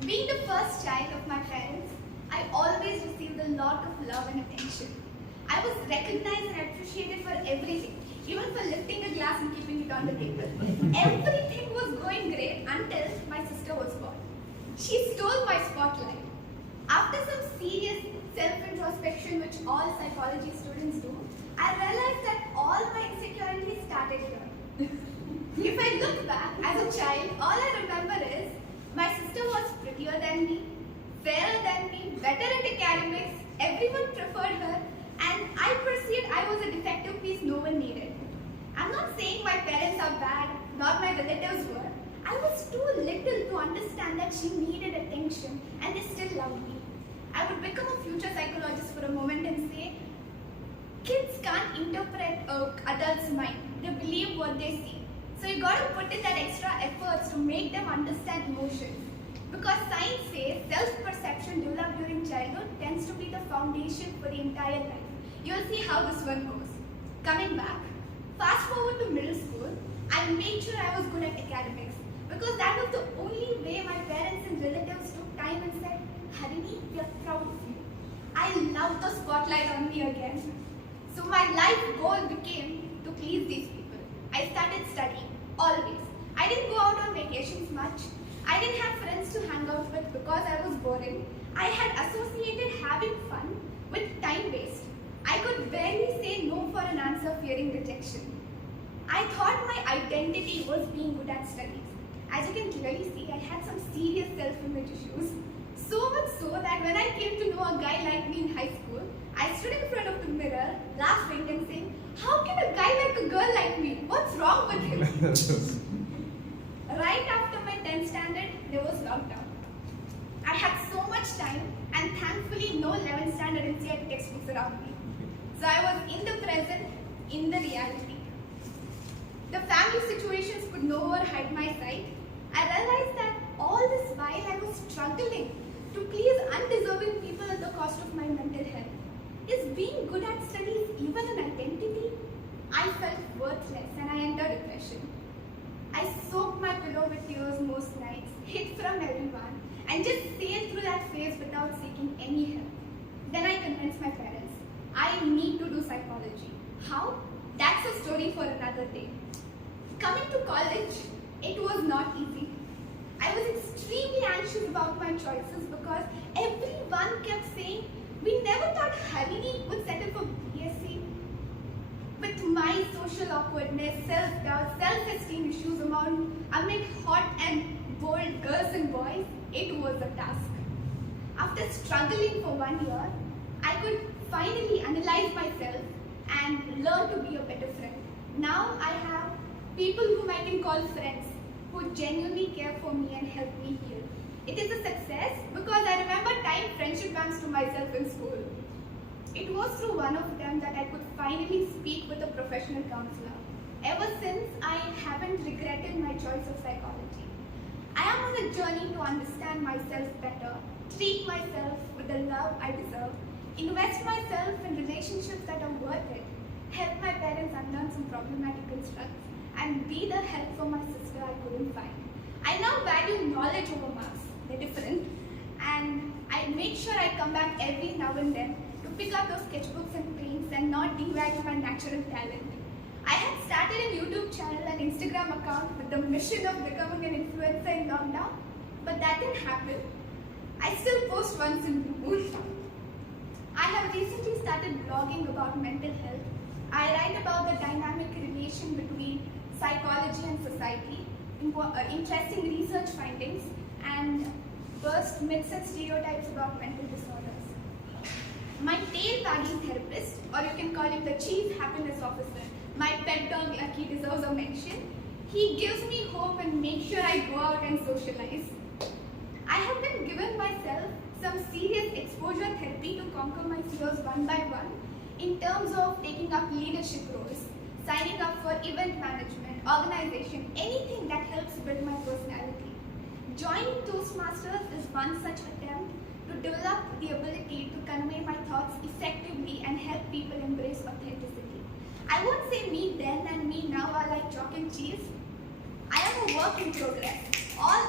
Being the first child of my parents, I always received a lot of love and attention. I was recognized and appreciated for everything, even for lifting a glass and keeping it on the table. Everything was going great until my sister was born. She stole my spotlight. After some serious self-introspection, which all psychology students do, I realized that all my insecurities started here. If I look back, as a child, all I remember is my sister was prettier than me, fairer than me, better at academics, everyone preferred her, and I perceived I was a defective piece no one needed. I'm not saying my parents are bad, nor my relatives were. I was too little to understand that she needed attention and they still loved me. I would become a future psychologist for a moment and say, kids can't interpret an adult's mind. They believe what they see. So you got to put in that extra efforts to make them understand emotions. Because science says self-perception developed during childhood tends to be the foundation for the entire life. You'll see how this one goes. Coming back, fast forward to middle school, I made sure I was good at academics. Because that was the only way my parents and relatives took time and said, Harini, we are proud of you. I love the spotlight on me again. So my life goal became to please these people. I started studying, always. I didn't go out on vacations much. I didn't have friends to hang out with because I was boring. I had associated having fun with time waste. I could barely say no for an answer fearing rejection. I thought my identity was being good at studies. As you can clearly see, I had some serious self-image issues. So much so that when I came to know a guy like me in high school, I stood in front of the mirror, laughing and saying, how can a guy like a girl like me? What's wrong with him? Right after my 10th standard, there was lockdown. I had so much time and thankfully no 11th standard NCERT textbooks around me. So I was in the present, in the reality. The family situations could no more hide my sight. I realized that all this while I was struggling to please undeserving people at the cost of my mental health. Is being good at studies even an identity? I felt worthless and I entered depression. I soaked my pillow with tears most nights, hid from everyone, and just sailed through that phase without seeking any help. Then I convinced my parents, I need to do psychology. How? That's a story for another day. Coming to college, it was not easy. I was extremely anxious about my choices because everyone kept saying, we never thought Harini would settle for BSc. With my social awkwardness, self-doubt, self-esteem issues amid hot and bold girls and boys, it was a task. After struggling for 1 year, I could finally analyze myself and learn to be a better friend. Now I have people whom I can call friends, who genuinely care for me and help me heal. It is a success because I remember tying friendship bands to myself in school. It was through one of them that I could finally speak with a professional counselor. Ever since, I haven't regretted my choice of psychology. I am on a journey to understand myself better, treat myself with the love I deserve, invest myself in relationships that are worth it, help my parents unlearn some problematic constructs, and be the help for my sister I couldn't find. I now value knowledge over marks. They're different. And I make sure I come back every now and then to pick up those sketchbooks and paints and not devalue my natural talent. I had started a YouTube channel and Instagram account with the mission of becoming an influencer in lockdown, but that didn't happen. I still post once in blue moon. I have recently started blogging about mental health. I write about the dynamic relation between psychology and society, interesting research findings, and burst myths and stereotypes about mental disorders. My tail-wagging therapist, or you can call him the chief happiness officer, my pet dog Lucky deserves a mention. He gives me hope and makes sure I go out and socialize. I have been given myself some serious exposure therapy to conquer my fears one by one in terms of taking up leadership roles, signing up for event management, organization, anything that helps build my personality. Joining Toastmasters is one such attempt to develop the ability to convey my thoughts effectively and help people embrace authenticity. I won't say me then and me now are like chalk and cheese. I am a work in progress. All